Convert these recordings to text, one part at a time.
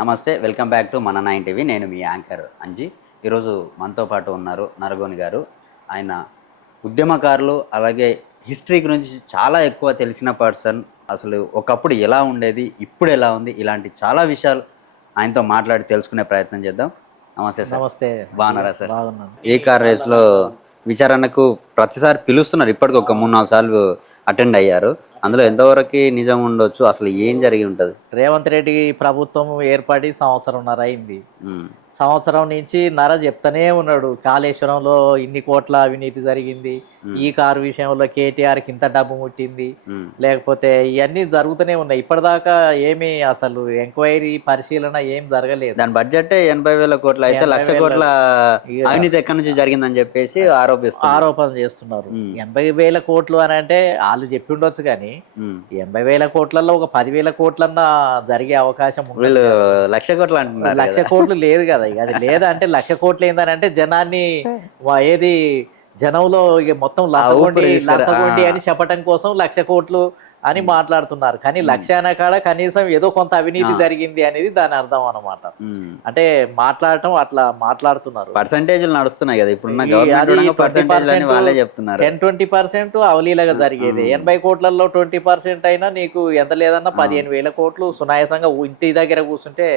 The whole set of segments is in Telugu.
నమస్తే, వెల్కమ్ బ్యాక్ టు మన నైన్ టీవీ. నేను మీ యాంకర్ అంజీ. ఈరోజు మనతో పాటు ఉన్నారు నరగోని గారు. ఆయన ఉద్యమకారులు, అలాగే హిస్టరీ గురించి చాలా ఎక్కువ తెలిసిన పర్సన్. అసలు ఒకప్పుడు ఎలా ఉండేది, ఇప్పుడు ఎలా ఉంది, ఇలాంటి చాలా విషయాలు ఆయనతో మాట్లాడి తెలుసుకునే ప్రయత్నం చేద్దాం. నమస్తే సార్. నమస్తే. బాగున్నారా సార్? బాగున్నాను. ఏ కార్ రేస్లో విచారణకు ప్రతిసారి పిలుస్తున్నారు. ఇప్పటికి ఒక 3-4 సార్లు అటెండ్ అయ్యారు. అందులో ఎంతవరకు నిజం ఉండొచ్చు, అసలు ఏం జరిగి ఉంటుంది? రేవంత్ రెడ్డి ప్రభుత్వం ఏర్పడి సంవత్సరంన్నర అయింది. ఉమ్, సంవత్సరం నుంచి చెప్తానే ఉన్నాడు, కాళేశ్వరంలో ఇన్ని కోట్ల అవినీతి జరిగింది, ఈ కారు విషయంలో కేటీఆర్కి ఇంత డబ్బు ముట్టింది, ఉమ్. లేకపోతే ఇవన్నీ జరుగుతూనే ఉన్నాయి. ఇప్పటిదాకా ఏమీ అసలు ఎంక్వైరీ పరిశీలన ఏం జరగలేదు. దాని బడ్జెట్ 80,000 కోట్లు అయితే 1,00,000 కోట్ల ఇక అవినీతి ఎక్కడి నుంచి జరిగిందని చెప్పేసి ఆరోపిస్తున్నారు. ఆరోపణలు చేస్తున్నారు. 80,000 కోట్లు అని అంటే వాళ్ళు చెప్పి ఉండొచ్చు, కానీ 80,000 కోట్లలో ఒక 10,000 కోట్లన్నా జరిగే అవకాశం ఉంది. వీళ్ళు 1,00,000 కోట్లు అంటున్నారు. 1,00,000 కోట్లు లేదు కదా. ఇక అది లేదా అంటే 1,00,000 కోట్లు ఏంటంటే జనాన్ని ఏది జనంలో ఇక మొత్తం లక్షగొండి అని చెప్పడం కోసం 1,00,000 కోట్లు అని మాట్లాడుతున్నారు. కానీ 1,00,000 అనే కాడ కనీసం ఏదో కొంత అవినీతి జరిగింది అనేది దాని అర్థం అన్నమాట. అంటే మాట్లాడటం అట్లా మాట్లాడుతున్నారు. పర్సెంటేజ్లు నడుస్తున్నాయి కదా ఇప్పుడున్న గవర్నమెంట్, పర్సెంటేజ్లు వాళ్ళే చెప్తున్నారు. 10-20% అవలీలగా జరిగేది. 80 కోట్లలో 20% అయినా నీకు ఎంత లేదన్నా 15,000 కోట్లు సునాయాసంగా ఇంటి దగ్గర కూర్చుంటే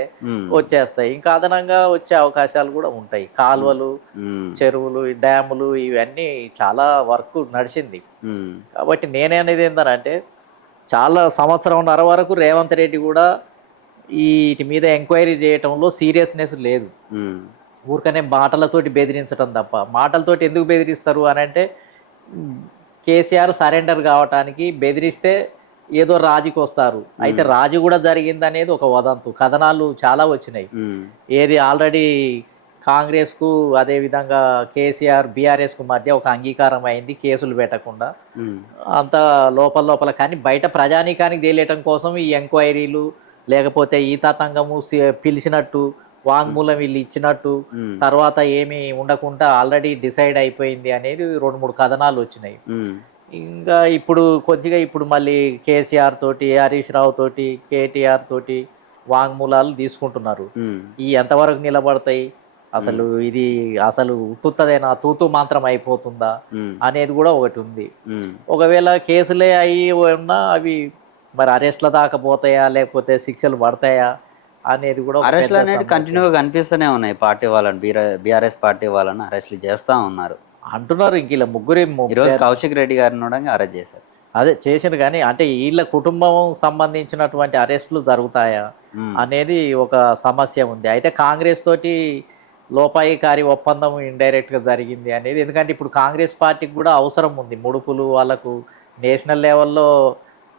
వచ్చేస్తాయి. ఇంకా అదనంగా వచ్చే అవకాశాలు కూడా ఉంటాయి. కాలువలు, చెరువులు, డ్యాములు ఇవన్నీ చాలా వర్క్ నడిచింది. కాబట్టి నేనే అనేది ఏంటంటే, చాలా సంవత్సరంన్నర వరకు రేవంత్ రెడ్డి కూడా వీటి మీద ఎంక్వైరీ చేయటంలో సీరియస్నెస్ లేదు. ఊరికనే మాటలతోటి బెదిరించడం తప్ప. మాటలతోటి ఎందుకు బెదిరిస్తారు అని అంటే, కేసీఆర్ సరెండర్ కావటానికి బెదిరిస్తే ఏదో రాజీకి వస్తారు. అయితే రాజీ కూడా జరిగింది అనేది ఒక వదంతు. కథనాలు చాలా వచ్చినాయి. ఏది ఆల్రెడీ కాంగ్రెస్కు అదేవిధంగా కేసీఆర్ బీఆర్ఎస్కు మధ్య ఒక అంగీకారం అయింది, కేసులు పెట్టకుండా అంత లోపల. కానీ బయట ప్రజానీకానికి తెలియటం కోసం ఈ ఎంక్వైరీలు, లేకపోతే ఈ తతంగము పిలిచినట్టు వాంగ్మూలం వీళ్ళు ఇచ్చినట్టు తర్వాత ఏమి ఉండకుండా ఆల్రెడీ డిసైడ్ అయిపోయింది అనేది 2-3 కథనాలు వచ్చినాయి. ఇంకా ఇప్పుడు మళ్ళీ కేసీఆర్ తోటి, హరీష్ రావు తోటి, కేటీఆర్ తోటి వాంగ్మూలాలు తీసుకుంటున్నారు. ఈ ఎంతవరకు నిలబడతాయి, అసలు ఉత్తుత్తదేనా, తూతూ మాత్రం అయిపోతుందా అనేది కూడా ఒకటి ఉంది. ఒకవేళ కేసులే అయ్యి ఉన్నా అవి మరి అరెస్ట్ల దాకా పోతాయా, లేకపోతే శిక్షలు పడతాయా అనేది కూడా. అరెస్ట్లు అనేది కంటిన్యూగా కనిపిస్తూనే ఉన్నాయి. పార్టీ వాళ్ళని, బీఆర్ఎస్ పార్టీ వాళ్ళని అరెస్ట్లు చేస్తా ఉన్నారు అంటున్నారు. ఇంక ఇలా ఈరోజు కౌశిక్ రెడ్డి గారిని కూడా అరెస్ట్ చేశారు. అదే చేసిండు, కానీ అంటే వీళ్ళ కుటుంబం సంబంధించినటువంటి అరెస్టులు జరుగుతాయా అనేది ఒక సమస్య ఉంది. అయితే కాంగ్రెస్ తోటి లోపాయికారి ఒప్పందం ఇండైరెక్ట్గా జరిగింది అనేది. ఎందుకంటే ఇప్పుడు కాంగ్రెస్ పార్టీకి కూడా అవసరం ఉంది ముడుపులు. వాళ్ళకు నేషనల్ లెవెల్లో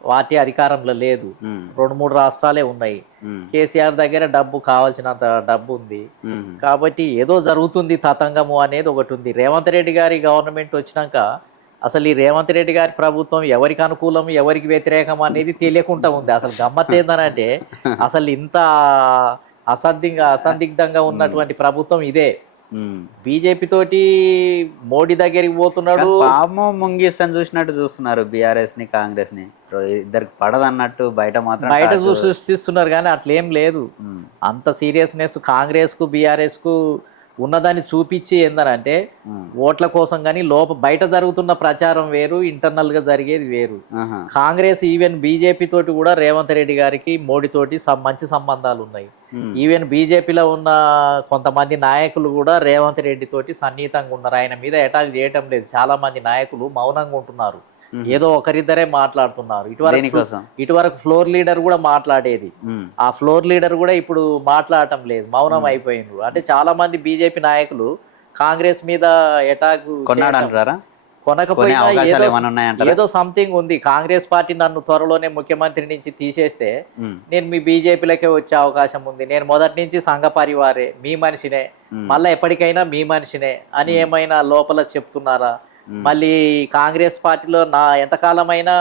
పార్టీ అధికారంలో లేదు, 2-3 రాష్ట్రాలే ఉన్నాయి. కేసీఆర్ దగ్గర డబ్బు కావాల్సినంత డబ్బు ఉంది. కాబట్టి ఏదో జరుగుతుంది తతంగము అనేది ఒకటి ఉంది. రేవంత్ రెడ్డి గారి గవర్నమెంట్ వచ్చినాక అసలు ఈ రేవంత్ రెడ్డి గారి ప్రభుత్వం ఎవరికి అనుకూలం, ఎవరికి వ్యతిరేకం అనేది తెలియకుండా ఉంది. అసలు గమ్మత్ ఏందనంటే, అసలు ఇంత అసందిగ్ధంగా ఉన్నటువంటి ప్రభుత్వం ఇదే. బీజేపీ తోటి మోడీ దగ్గరికి పోతున్నాడు, ముంగిసని చూసినట్టు చూస్తున్నారు బీఆర్ఎస్ ని, కాంగ్రెస్ ని. ఇద్దరికి పడదన్నట్టు బయట సృష్టిస్తున్నారు, కానీ అట్లేం లేదు. అంత సీరియస్నెస్ కాంగ్రెస్ కు బీఆర్ఎస్ కు ఉన్నదాన్ని చూపించి ఏందనంటే, ఓట్ల కోసం. కానీ బయట జరుగుతున్న ప్రచారం వేరు, ఇంటర్నల్ గా జరిగేది వేరు. కాంగ్రెస్ ఈవెన్ బీజేపీ తోటి కూడా రేవంత్ రెడ్డి గారికి మోడీ తోటి మంచి సంబంధాలు ఉన్నాయి. ఈవెన్ బీజేపీలో ఉన్న కొంతమంది నాయకులు కూడా రేవంత్ రెడ్డి తోటి సన్నిహితంగా ఉన్నారు. ఆయన మీద అటాక్ చేయటం లేదు. చాలా మంది నాయకులు మౌనంగా ఉంటున్నారు, ఏదో ఒకరిద్దరే మాట్లాడుతున్నారు. ఇటువరకు ఫ్లోర్ లీడర్ కూడా మాట్లాడేది, ఆ ఫ్లోర్ లీడర్ కూడా ఇప్పుడు మాట్లాడటం లేదు, మౌనం అయిపోయింది. అంటే చాలా మంది బీజేపీ నాయకులు కాంగ్రెస్ మీద అటాక్ కొనకపోయినా ఏదో సంథింగ్ ఉంది. కాంగ్రెస్ పార్టీ నన్ను త్వరలోనే ముఖ్యమంత్రి నుంచి తీసేస్తే నేను మీ బీజేపీలకే వచ్చే అవకాశం ఉంది, నేను మొదటి నుంచి సంఘ పరివారే, మీ మనిషినే, మళ్ళీ ఎప్పటికైనా మీ మనిషినే అని ఏమైనా లోపల చెప్తున్నారా? మళ్ళీ కాంగ్రెస్ పార్టీలో ఎంతకాలమైనా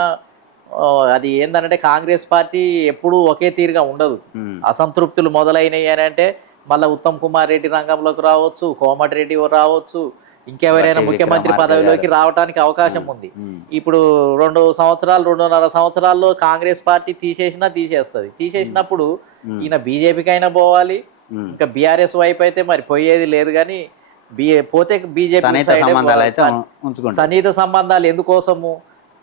అది ఏందనంటే, కాంగ్రెస్ పార్టీ ఎప్పుడూ ఒకే తీరుగా ఉండదు. అసంతృప్తులు మొదలైనవి అని అంటే మళ్ళీ ఉత్తమ్ కుమార్ రెడ్డి రంగంలోకి రావచ్చు, కోమటిరెడ్డి రావచ్చు, ఇంకెవరైనా బట్టి ముఖ్యమంత్రి విక్రమార్క పదవిలోకి గారు. రావడానికి అవకాశం ఉంది. ఉమ్, ఇప్పుడు 2.5 సంవత్సరాల్లో కాంగ్రెస్ పార్టీ తీసేస్తుంది. తీసేసినప్పుడు ఉమ్, ఈయన బీజేపీకి అయినా పోవాలి, ఉమ్. ఇంకా బీఆర్ఎస్ వైపు అయితే మరి పోయేది లేదు. కానీ పోతే బీజేపీ సన్నిహిత సంబంధాలు అయితే ఉంచుకుంటారు. సన్నిహిత సంబంధాలు ఎందుకోసము,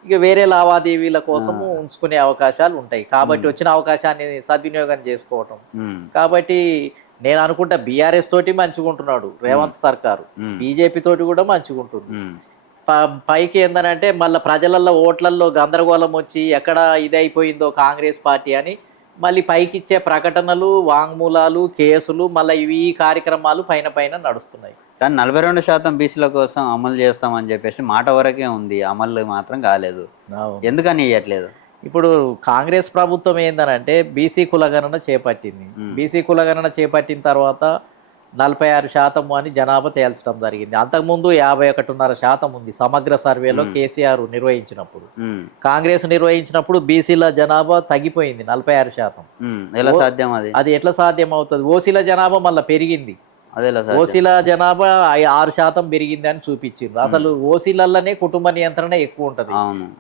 ఇక వేరే లావాదేవీల కోసము ఉంచుకునే అవకాశాలు ఉంటాయి. కాబట్టి వచ్చిన అవకాశాన్ని సద్వినియోగం చేసుకోవటం. ఉమ్, కాబట్టి నేను అనుకుంటా బీఆర్ఎస్ తోటి మంచిగుంటున్నాడు రేవంత్ సర్కారు, బీజేపీ తోటి కూడా మంచిగుంటుంది. ఉమ్, పైకి ఏందనంటే మళ్ళీ ప్రజలలో ఓట్లల్లో గందరగోళం వచ్చి ఎక్కడ ఇదైపోయిందో కాంగ్రెస్ పార్టీ అని మళ్ళీ పైకి ఇచ్చే ప్రకటనలు, వాంగ్మూలాలు, కేసులు, మళ్ళీ ఈ కార్యక్రమాలు పైన పైన నడుస్తున్నాయి. కానీ 42% బీసీల కోసం అమలు చేస్తామని చెప్పేసి మాట వరకే ఉంది, అమలు మాత్రం కాలేదు. ఎందుకని ఇవ్వట్లేదు? ఇప్పుడు కాంగ్రెస్ ప్రభుత్వం ఏందనంటే బీసీ కులగణన చేపట్టింది. బీసీ కులగణన చేపట్టిన తర్వాత 46% అని జనాభా తేల్చడం జరిగింది. అంతకుముందు 51.5% ఉంది సమగ్ర సర్వేలో కేసీఆర్ నిర్వహించినప్పుడు. కాంగ్రెస్ నిర్వహించినప్పుడు బీసీల జనాభా తగ్గిపోయింది 46%. ఎలా సాధ్యం అది? అది ఎట్లా సాధ్యం అవుతుంది? ఓసీల జనాభా మళ్ళీ పెరిగింది. అదేలా ఓసీల జనాభా 6% పెరిగింది అని చూపించింది. అసలు ఓసీలలోనే కుటుంబ నియంత్రణ ఎక్కువ ఉంటది.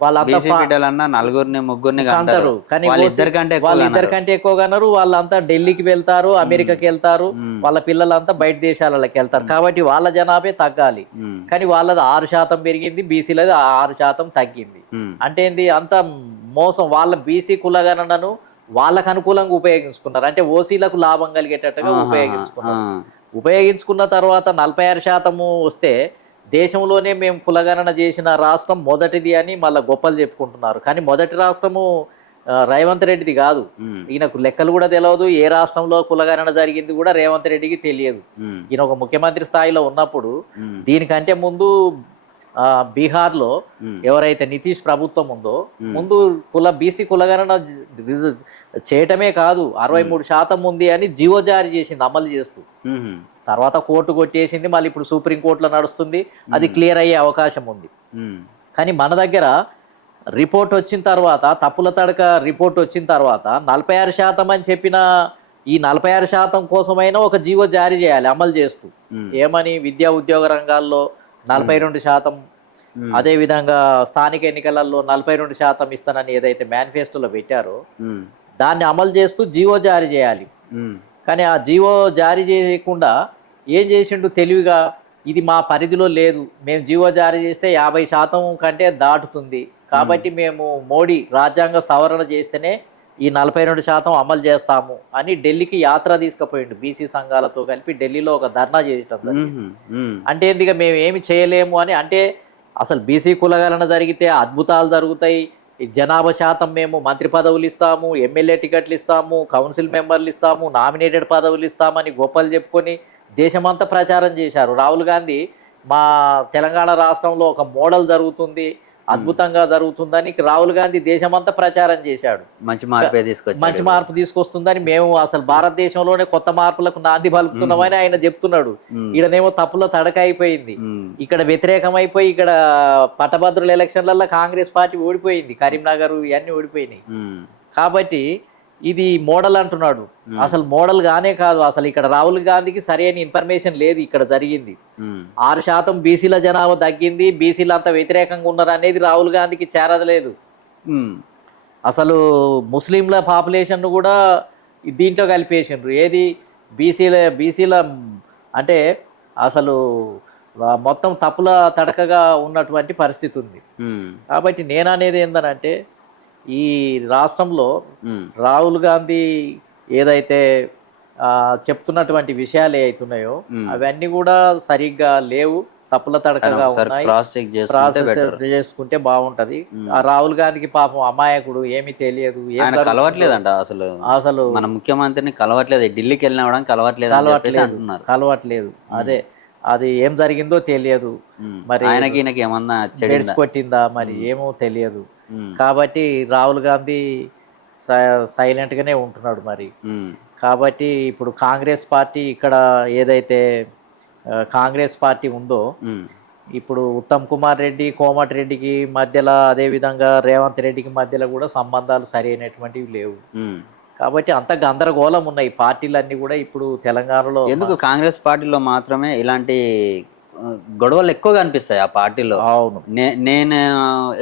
వాళ్ళంతా నలుగురిని ముగ్గురిని అంటారు, కానీ వాళ్ళిద్దరికంటే ఎక్కువగా అన్నారు. వాళ్ళంతా ఢిల్లీకి వెళ్తారు, అమెరికాకి వెళ్తారు, వాళ్ళ పిల్లలంతా బయట దేశాలకు వెళ్తారు. కాబట్టి వాళ్ళ జనాభే తగ్గాలి. కానీ వాళ్ళది 6% పెరిగింది, బీసీలది 6% తగ్గింది. అంటే ఏంది? అంత మోసం. వాళ్ళ బీసీ కులగణనను వాళ్ళకు అనుకూలంగా ఉపయోగించుకున్నారు. అంటే ఓసీలకు లాభం కలిగేటట్టుగా ఉపయోగించుకున్న తర్వాత 46% వస్తే దేశంలోనే మేము కులగణన చేసిన రాష్ట్రం మొదటిది అని మళ్ళీ గొప్పలు చెప్పుకుంటున్నారు. కానీ మొదటి రాష్ట్రము రేవంత్ రెడ్డిది కాదు. ఈయనకు లెక్కలు కూడా తెలియదు. ఏ రాష్ట్రంలో కులగణన జరిగింది కూడా రేవంత్ రెడ్డికి తెలియదు. ఈయన ఒక ముఖ్యమంత్రి స్థాయిలో ఉన్నప్పుడు దీనికంటే ముందు బీహార్లో ఎవరైతే నితీష్ ప్రభుత్వం ఉందో ముందు బీసీ కులగణన చేయటమే కాదు 63% ఉంది అని జీవో జారీ చేసింది అమలు చేస్తూ. తర్వాత కోర్టు కొట్టేసింది. మళ్ళీ ఇప్పుడు సుప్రీంకోర్టులో నడుస్తుంది. అది క్లియర్ అయ్యే అవకాశం ఉంది. కానీ మన దగ్గర రిపోర్ట్ వచ్చిన తర్వాత, తప్పుల తడక రిపోర్ట్ వచ్చిన తర్వాత 46% అని చెప్పిన ఈ 46% కోసమైనా ఒక జీవో జారీ చేయాలి అమలు చేస్తూ. ఏమని? విద్యా ఉద్యోగ రంగాల్లో 42%, అదేవిధంగా స్థానిక ఎన్నికలలో 42% ఇస్తానని ఏదైతే మేనిఫెస్టోలో పెట్టారో దాన్ని అమలు చేస్తూ జీవో జారీ చేయాలి. కానీ ఆ జీవో జారీ చేయకుండా ఏం చేసిండు తెలివిగా, ఇది మా పరిధిలో లేదు, మేము జీవో జారీ చేస్తే 50% కంటే దాటుతుంది, కాబట్టి మేము మోడీ రాజ్యాంగ సవరణ చేస్తేనే ఈ 42% అమలు చేస్తాము అని ఢిల్లీకి యాత్ర తీసుకుపోయిండు. బీసీ సంఘాలతో కలిపి ఢిల్లీలో ఒక ధర్నా చేయటం జరిగింది. అంటే ఎందుకు మేము ఏమి చేయలేము అని. అంటే అసలు బీసీ కులగణన జరిగితే అద్భుతాలు జరుగుతాయి, జనాభా శాతం మేము మంత్రి పదవులు ఇస్తాము, ఎమ్మెల్యే టికెట్లు ఇస్తాము, కౌన్సిల్ మెంబర్లు ఇస్తాము, నామినేటెడ్ పదవులు ఇస్తామని గొప్పలు చెప్పుకొని దేశమంతా ప్రచారం చేశారు. రాహుల్ గాంధీ మా తెలంగాణ రాష్ట్రంలో ఒక మోడల్ జరుగుతుంది, అద్భుతంగా జరుగుతుందని రాహుల్ గాంధీ దేశమంతా ప్రచారం చేశాడు. మంచి మార్పు తీసుకొస్తుందని. మేము అసలు భారతదేశంలోనే కొత్త మార్పులకు నాంది పలుకుతున్నామని ఆయన చెప్తున్నాడు. ఈడనేమో తప్పులో తడక అయిపోయింది, ఇక్కడ వ్యతిరేకం అయిపోయి ఇక్కడ పట్టభద్రుల ఎలక్షన్లలో కాంగ్రెస్ పార్టీ ఓడిపోయింది, కరీంనగర్ ఇవన్నీ ఓడిపోయినాయి. కాబట్టి ఇది మోడల్ అంటున్నాడు. అసలు మోడల్ గానే కాదు. అసలు ఇక్కడ రాహుల్ గాంధీకి సరైన ఇన్ఫర్మేషన్ లేదు. ఇక్కడ జరిగింది 6% బీసీల జనాభా తగ్గింది, బీసీలు అంతా వ్యతిరేకంగా ఉన్నారు అనేది రాహుల్ గాంధీకి చేరదలేదు. అసలు ముస్లింల పాపులేషన్ కూడా దీంట్లో కలిపేసిండ్రు. ఏది? బీసీల అంటే అసలు మొత్తం తప్పుల తడకగా ఉన్నటువంటి పరిస్థితి ఉంది. కాబట్టి నేననేది ఏందనంటే ఈ రాష్ట్రంలో రాహుల్ గాంధీ ఏదైతే చెప్తున్నటువంటి విషయాలు ఏవైతున్నాయో అవన్నీ కూడా సరిగ్గా లేవు, తప్పుల తడకగా ఉన్నాయి. చేసుకుంటే బాగుంటది. ఆ రాహుల్ గాంధీకి పాపం అమాయకుడు, ఏమీ తెలియదు, కలవట్లేదంట. అసలు మన ముఖ్యమంత్రిని కలవట్లేదు, ఢిల్లీకి వెళ్ళిన కలవట్లేదు. అదే అది ఏం జరిగిందో తెలియదు. మరి ఆయనకి ఏమన్నా కొట్టిందా మరి ఏమో తెలియదు. కాబట్టి రాహుల్ గాంధీ సైలెంట్ గానే ఉంటున్నాడు మరి. కాబట్టి ఇప్పుడు కాంగ్రెస్ పార్టీ ఇక్కడ ఏదైతే కాంగ్రెస్ పార్టీ ఉందో, ఇప్పుడు ఉత్తమ్ కుమార్ రెడ్డి, కోమటిరెడ్డికి మధ్యలో, అదే విధంగా రేవంత్ రెడ్డికి మధ్యలో కూడా సంబంధాలు సరైనటువంటివి లేవు. కాబట్టి అంత గందరగోళం ఉన్నాయి పార్టీలన్నీ కూడా ఇప్పుడు తెలంగాణలో. ఎందుకు కాంగ్రెస్ పార్టీలో మాత్రమే ఇలాంటి గొడవలు ఎక్కువగా అనిపిస్తాయి ఆ పార్టీలో. అవును. నేను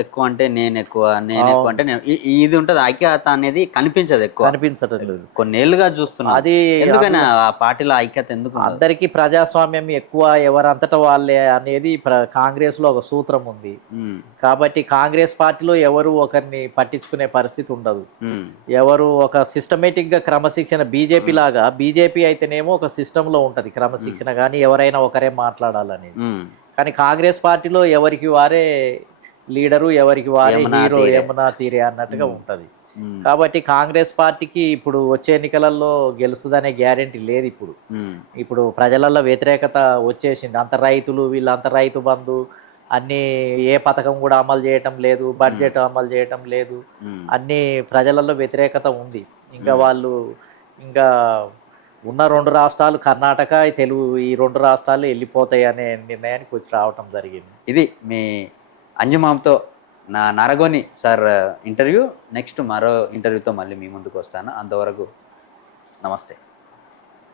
ఎక్కువ అంటే నేను ఎక్కువ, నేను ఎక్కువ అంటే నేను ఇది ఉంటుంది. ఐక్యత అనేది కనిపించదు ఎక్కువ. కనిపించటం లేదు. కొన్నేళ్లుగా చూస్తున్నాం. అది ఎందుకని ఆ పార్టీలో ఐక్యత ఎందుకు ఉండదు? అందరికీ ప్రజాస్వామ్యం ఎక్కువ, ఎవరంతట వాళ్ళే అనేది కాంగ్రెస్‌లో ఒక సూత్రం ఉంది. ఉమ్, కాబట్టి కాంగ్రెస్ పార్టీలో ఎవరు ఒకరిని పట్టించుకునే పరిస్థితి ఉండదు. ఉమ్, ఎవరు ఒక సిస్టమేటిక్‌గా క్రమశిక్షణ బీజేపీ లాగా, బీజేపీ అయితేనేమో ఒక సిస్టమ్‌లో ఉంటది క్రమశిక్షణ గాని, ఎవరైనా ఒకరే మాట్లాడాలనేది. ఉమ్. కానీ కాంగ్రెస్ పార్టీలో ఎవరికి వారే లీడరు, ఎవరికి వారే యమునా హీరో, తీరే. యమునా తీరే అన్నట్టుగా ఉంటది. ఉమ్, కాబట్టి కాంగ్రెస్ పార్టీకి ఇప్పుడు వచ్చే ఎన్నికలలో గెలుస్తదనే గ్యారెంటీ లేదిప్పుడు. ఉమ్, ఇప్పుడు ప్రజలలో వ్యతిరేకత వచ్చేసింది. అంత రైతులు, వీళ్ళంత రైతు బంధు అన్నీ ఏ పథకం కూడా అమలు చేయటం లేదు. బడ్జెట్ అమలు చేయటం లేదు. ఉమ్, అన్నీ ప్రజలలో వ్యతిరేకత ఉంది. ఇంకా ఉమ్. వాళ్ళు ఇంకా ఉన్న 2 రాష్ట్రాలు కర్ణాటక, తెలుగు ఈ 2 రాష్ట్రాలు వెళ్ళిపోతాయి అనే నిర్ణయానికి వచ్చి రావటం జరిగింది. ఇది మీ అంజమామతో నా నరగోని సార్ ఇంటర్వ్యూ. నెక్స్ట్ మరో ఇంటర్వ్యూతో మళ్ళీ మీ ముందుకు వస్తాను. అంతవరకు నమస్తే.